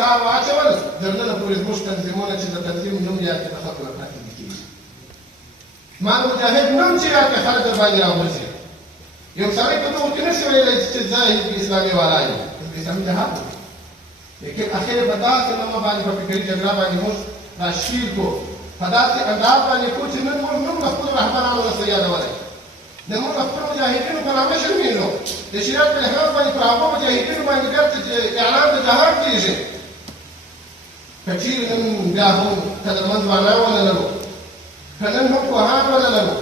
کار واچول تر ننه پورې زموږ تنظیمونه چې د تنظیم نوم یاد کې د خلکو نه پراته کېږي. زما د مجاهد نوم چې یاد کې خلک در باندې راوغورځي. یو سړی په دغو کې نشي ویلی چې زه حزب اسلامي والا یم. حزب اسلامي جهاد دی. لیکن اخر په داسې نومه باندې په فکري جګړه باندې موږ راشیر کړو، په داسې انداز باندې کړو چې نن موږ نوم د خپلو رهبرانو نه څه یادولی. د موږ د خپلو مجاهدینو په نامه شرمېږو. د شریعت په لحاظ باندې پر هغو مجاهدینو باندې بېرته اعلان د جهاد کېږي. که چېرې نن بیا هم قدرمند ځوانان ونه لرو، که نن هم پوهان ونه لرو،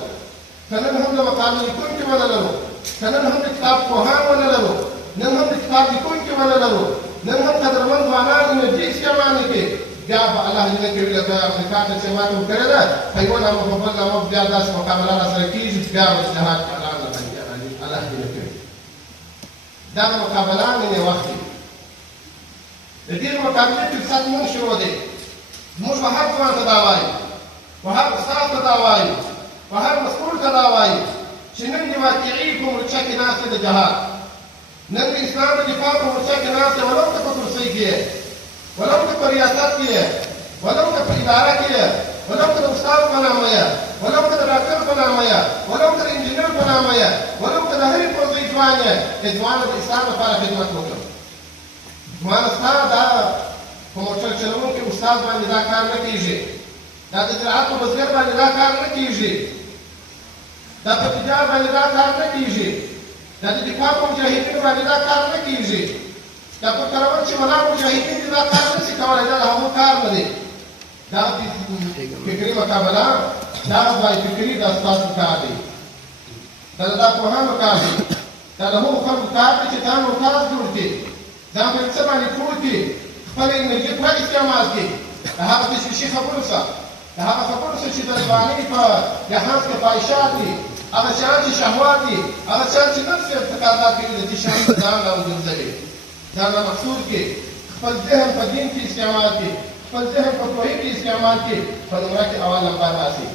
که نن هم د مقالو لیکونکي ونه لرو، که نن هم د کتاب پوهان ونه لرو، نن هم د کتاب لیکونکي ونه لرو، نن هم قدرمند ځوانان انرژي استعمال نه کوي، بیا به الله دې نه کوي لکه امریکا ته چې ماته وکړې ده په یوه نامه په بل نامه بیا داسې مقابله راسره کېږي چې بیا به جهاد اعلان نه باندې الله دې نه کوي. دغه مقابله نن وخت دی. د دې مقابلې فرصت نن شروع دی. موږ به هر ځوان ته دا وایو، به هر استاد ته دا وایو، به هر مسؤول ته دا وایو چې نن د واقعي په مورچه کې ناست د جهاد، نن د اسلام د دفاع په مورچه کې ناست، ولو که په کرسۍ کې یې، ولو که په ریاست کې یې، ولو که په اداره کې یې، ولو که د استاد په نامه یې، ولو که د ډاکټر په نامه یې، ولو که د انجینر په نامه یې، ولو که د هرې پوځۍ ځوان یې، چې ځوانه د اسلام لپاره خدمت وکړه. ځوانه ستا دا په موټر چلوونکي استاد باندې دا کار نه کېږي، دا د زراعت په بزګر باندې دا کار نه کېږي، دا په تجار باندې دا کار نه کېږي، دا د دفاع په مجاهدینو باندې دا کار نه کېږي، دا په کروان چې ولاړ مجاهدین دي دا کار نه شي کولی، دا د هغو کار نه دی. دا فکري مقابله، دا ځای فکري دا ستاسو کار دی، دا د پوهانو کار دی، دا د هغو خلکو کار دی چې ځان مرتاز جوړ کړي، ځان په څه باندې پوه کړي، خپله انرژي پوره استعمال کړي د هغه تشویشي خبرو څخه، د هغه خبرو څخه چې د ځوانۍ په لحاظ کې فاحشات دي، هغه شیان چې شهوات دي، هغه شیان چې نفس یې تقاضا کوي د دې شیانو څخه ځان راوګرځوي، ځان محصور کړي، خپل ذهن په دین کې استعمال کړي، خپل ذهن په پوهې کې استعمال کړي، په لومړی کې اول نمبر راسي.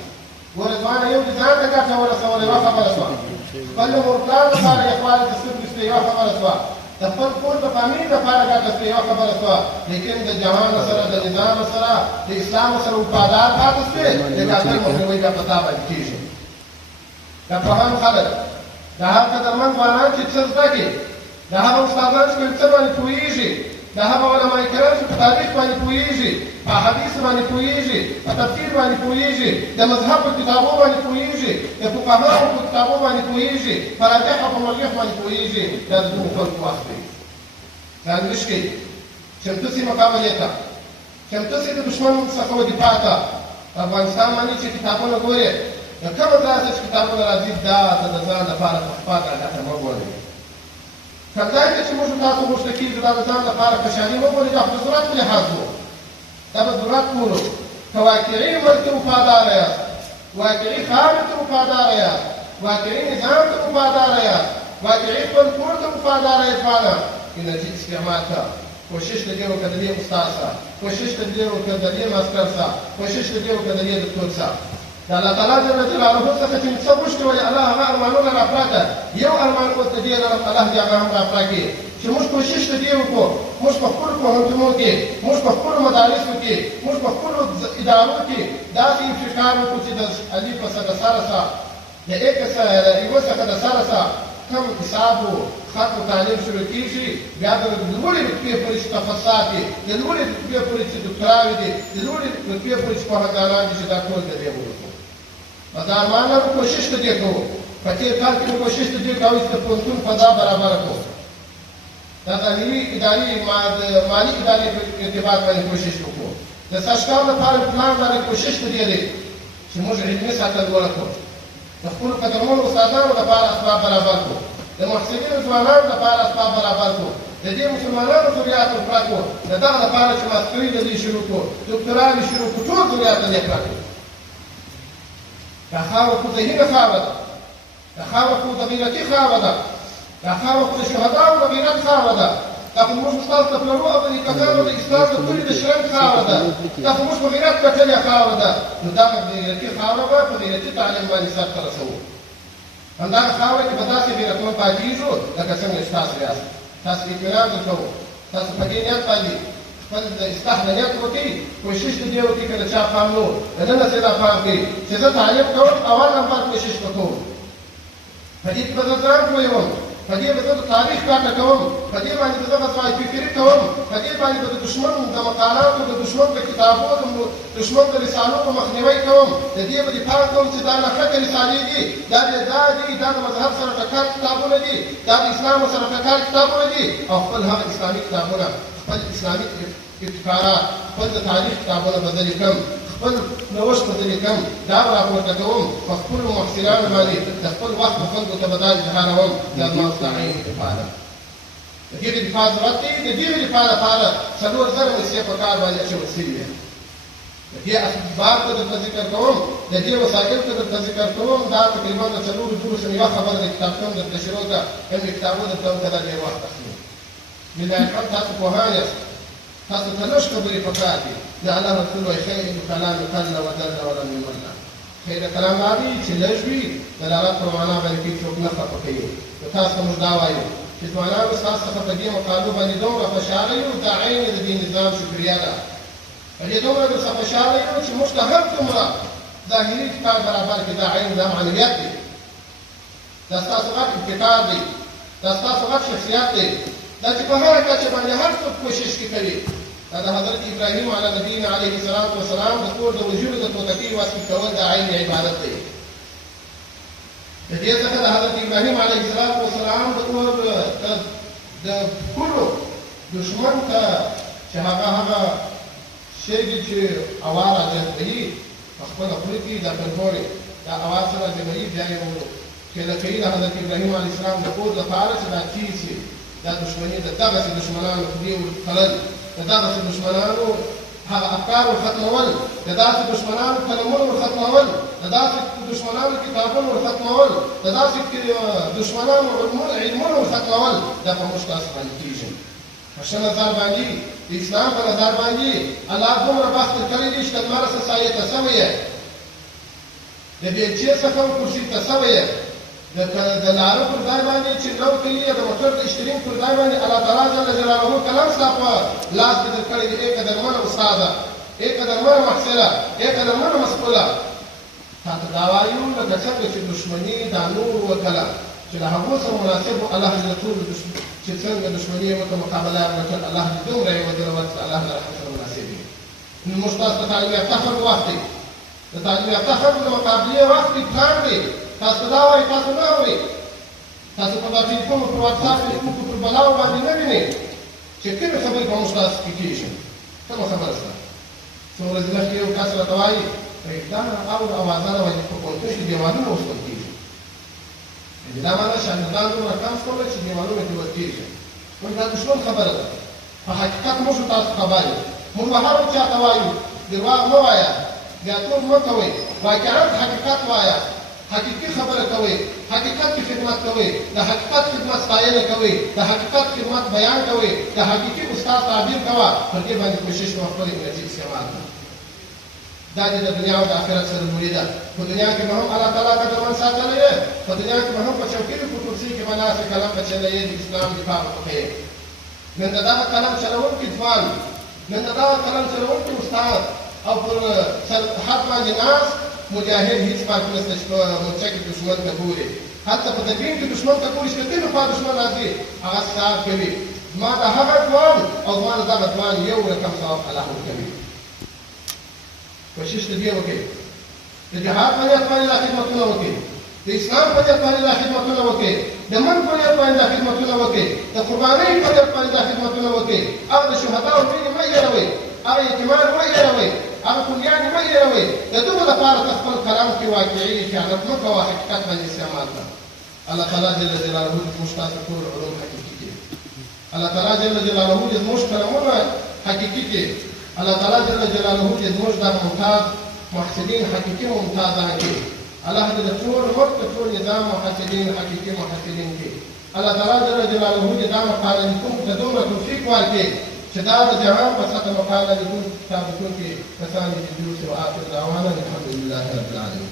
ګوره ځوانه یو د ځان ته ګټه ورسوله یوه خبره شوه، خپل مورپلار لپاره یخوالی د سترګو شته یوه خبره شوه، د خپل کور د فامیل لپاره ګټه شته یوه خبره شوه، لیکن د جهان سره د نظام سره د اسلام سره وفادار پاتې شوې، د کافر مخنیوی بیا په تا باندې کېږي. د پوهان خلک، د هغه قدرمند ځوانان چې څه زده کړي، د هغه استادان چې په څه باندې پوهېږي، د هغه علماء کرام چې په تاریخ باندې پوهېږي، په حدیث باندې پوهېږي، په تفسیر باندې پوهېږي، د مذهب په کتابو باندې پوهېږي، د فقهاو په کتابو باندې پوهېږي، په راجح او په مرجح باندې پوهېږي، دا د دغو خلکو وخت دی. ځانګړش کوي، چمتو سي مقابلې ته، چمتو سي د دښمن څخه دفاع ته. په افغانستان باندې چې کتابونه ګورې، د کومه ځایه چې کتابونه راځي دا د ځان لپاره په خپل ګټه مه ګورئ. کوم ځای ته چې موږ تاسو غوښته کېږي دا د ځان لپاره خوشحالي مه ګورئ، دا خو د ضرورت په لحاظ و، دا به ضرورت بولو. که واقعي ملک ته وفاداره یاست، واقعي خاورې ته وفاداره یاست، واقعي نظام ته وفاداره یاست، واقعي خپل کور ته وفاداره یې ځوانه، انرژي استعمال کړه، کوشش د دې وکړه د دې استاد سره، کوشش د دې وکړه د دې ماسټر سره، کوشش د دې وکړه د دې دکتور سره. د الله تعالی جل جلاله څخه چې څه غوښتي ولې الله هغه ارمانونه راپراته، یو ارمان ورته دې لرم الله دې هغه هم راپرا کړي چې موږ کوشش د دې وکړو، موږ په خپلو پوهنتونونو کې، موږ په خپلو مدارسو کې، موږ په خپلو ادارو کې داسې ابتکار وکړو چې د الف څخه د سره سره د ایک یوه څخه د سره سره کم حساب و خط و تعلیم شروع کېږي، بیا د لوړې رتبې پورې چې تخصصات دي، د لوړې رتبې پورې چې دکتراوې دي، د لوړې رتبې پورې چې پوهنځانان دي چې دا ټول د دې وکړو. بس دا ارمان لرو، کوشش د دې کوو. په تېر کال کې مو کوشش د دې کوو چې د پوهنتون فضا برابره کړو. دا د ملي ادارې مالي ادارې په ارتباط باندې کوشش وکړو. د سږکال لپاره پلان باندې کوشش د دې دی چې موږ علمي سطح لوړه کړو، د خپلو قدرمنو استادانو لپاره اسباب برابر کړو، د محسنینو ځوانانو لپاره اسباب برابر کړو، د دې مسلمانانو ضرورتو پوره کړو، د دغه لپاره چې ماسټري د دې شروع کړو، دکترا دې شروع کړو، ټول ضرورت یې پوره کړو. دا خاوره خو ذهینه خاوره ده، دا خاوره خو د غیرتي خاوره ده، دا خاوره خو د شهداو د غیرت خاوره ده، دا خو موږ ستاسو د پلرو او د نیکهګانو د اسلام د تورې د شرنګ خاوره ده، دا خو موږ په غیرت ګټلې خاوره ده. نو دغه غیرتي خاوره به په غیرتي تعلیم باندې سر ته رسوو. همدغه خاوره کې به داسې غیرتمن پاتېږو لکه څنګه چې تاسو یاست. تاسو اطمینان درکوو، تاسو په دې نیت باندې خپل د اصلاح د نیت وکړي، کوشش د دې وکړي که د چا پام نه و د ننه سې دا پام کوي چې زه تعلیم کوم اول نمبر کوشش به کوم، په دې کې به زه ځان پوهوم، په دې به زه د تاریخ ګټه کوم، په دې باندې به زه غزوه فکري کوم، په دې باندې به د دښمن د مقالاتو، د دښمن د کتابونو، د دښمن د رسالو په مخنیوی کوم، د دې به دفاع کوم چې دا ناحقه رسالې دي، دا د مذهب سره ټکر کتابونه دي، دا د اسلام سره ټکر کتابونه دي، او خپل هغه اسلامي کتابونه، خپل اسلامي ابتکارات، خپل د تاریخ کتابونه به زه لیکم، خپل نوښت به زه لیکم، دا به راپورته کوم، په خپلو محسنانو باندې د خپل وخت په خلکو ته به دا اظهاروم، دا زما مستعین دفاع ده. د دې دفاع ضرورت دی، د دې دفاع لپاره 4000 پیسې په کار باندې اچول سوي دي. د دې اسباب ته درته ذکر کوم، د دې وسایل ته درته ذکر کوم، دا تقریبا د 4 جلوسو یوه خبره د کتابتون درته شروع کړه، کوم کتابونه درته وکړه دا ډېر وخت اخلي. بالحقیقت تاسو پوهان یاست، تاسو ته لږ خبرې پکار دي. د الله رسول وایي خیر کلام قل ودل ولم یمل. خیر کلام دا دی چې لږ وي، دلالت پر معنا باندې کوي، څوک نه خفه کوي. نو تاسو ته موږ دا وایو چې ځوانانو ستاسو څخه په دې مقالو باندې دومره خوشحاله یو، دا عین د دې نظام شکریه ده. په دې دومره درڅخه خوشحاله یو چې موږ ته هر څومره ظاهري کار برابر کړي، دا عین دا معنویت دی، دا ستاسو غټ ابتکار دی، دا ستاسو غټ شخصیت دی، دا چې په هره کچه باندې هر څوک کوشش کوي. دا د حضرت ابراهیم علی نبینا علیه السلام د کور د وژلو د توتکۍ واسطې کول دا عین عبادت دی. د دې څخه د حضرت ابراهیم علیه السلام د کور د ټولو دشمن ته چې هغه شی دی چې اوار جذبوي په خپله خوله کې دا کنټرول دا اوار سره جذبوي، بیا یې کله کوي د حضرت ابراهیم علیه السلام د کور لپاره چې دا چیز شي، دا دشمني د دغسې دشمنانو خولې ورخلل، د دغسې دشمنانو هغه افکار ورختمول، د داسې دشمنانو قلمونه ورختمول، د داسې دشمنانو کتابونه ورختمول، د داسې دشمنانو علمونه ورختمول، دا په موږ تاسو باندې کېږي. په ښه نظر باندې، د اسلام په نظر باندې الله دومره بخت درکړی دی چې د لمر څخه سایې ته سوی یې، د بیلچې څخه کرسي ته سوی یې، د لاره پر ځای باندې چې لو کوي، د موټر د اشترین پر ځای باندې الله تعالی جل جلاله کلام ستا په لاس کې درکړی دی. ای قدرمنه استاده، ای قدرمنه محسنه، ای قدرمنه مسؤوله، تا ته دا وایو لکه څنګه چې دښمني دا نور وکړه چې له هغو سره مناسب و، الله دې د ټولو چې څنګه دښمني یې وکړه مقابله یې وکړه، الله دې دومره یې ودروت چې الله د رحمت سره مناسب وي. نو موږ تاسو ته تعلیم یافته خلک وخت دی، د تعلیم یافته خلکو د مقابلې وخت دی، پلان دی. تاسو دا وایي، تاسو نه اورئ، تاسو په دا ټلیفون پر واټساپ فیسبوک پر بلاو باندې نه وینئ چې کومې خبرې په موږ تاسو کې کېږي. کومه خبره شته؟ څو ورځې مخکې یو کس راته وایي دا اوازانه وایي په پوهنتون کې دیوالونه وسول کېږي. دا معنا شاګردان دومره کم شول چې دیوالونه کې وسول کېږي. وایي دا دښمن خبره ده. په حقیقت موږ تاسو خبر یو، موږ به هر چا ته وایو درواغ مه وایه، زیاتوب مه کوئ، واقعات حقیقت وایه، حقیقي خبره کوي، حقیقت کې خدمت کوي، د حقیقت خدمت ستاینه کوي، د حقیقت خدمت بیان کوي، د حقیقي استاد تعبیر کوه، پر دې باندې کوشش کوه خپل انرژي استعمال کړه. دا د دنیا او د آخرت سره جوړې ده. په دنیا کې به هم الله تعالی قدرمن ساتلی دی، په دنیا کې به هم په چوکۍ په کرسۍ کې به ناست قلم به چلوي، د اسلام دفاع به کوي. نن د دغه قلم چلوونکي ځوان، نن د دغه قلم چلوونکي استاد او پر حد باندې ناست مجاهد هیڅ فرق نشته چې په مورچه کې دښمن ته ګوري، حتی په تدبیر کې دښمن ته ګوري چې د کومې خوا دښمن راځي هغه ثواب کوي. زما د هغه ځوان او زما د دغه ځوان یو رقم ثواب الله ورکوي. کوشش د دې وکړئ، د جهاد په نیت باندې دا خدمتونه وکړئ، د اسلام په نیت باندې دا خدمتونه وکړئ، د من په نیت باندې دا خدمتونه وکړئ، د قربانۍ په نیت باندې دا خدمتونه وکړئ. هغه د شهداو وینې مه هېروئ، هغه یتیمان مه هېروئ، هغه کلیانې مه هېروئ. د دغو لپاره ته خپل کلام کې واقعي خیانت مه کوه، حقیقت باندې استعمال کړه. الله تعالی جل جلاله دې زموږ تاسو ټول علوم حقیقي کړي. الله تعالی جل جلاله دې زموږ کلامونه حقیقي کړي. الله تعالی جل جلاله دې زموږ دا ممتاز محسنین حقیقي ممتازان کړي. الله دې د ټول وخت ټول نظام محسنین حقیقي محسنین کړي. الله تعالی جل جلاله دې دا مقاله لیکونکو ته دومره توفیق ورکړي چې دا د جهان په سطح مقاله لیکونکو کتاب لیکونکي کسان دې جوړ شي. وآخر دعوانا الحمد لله رب العالمین.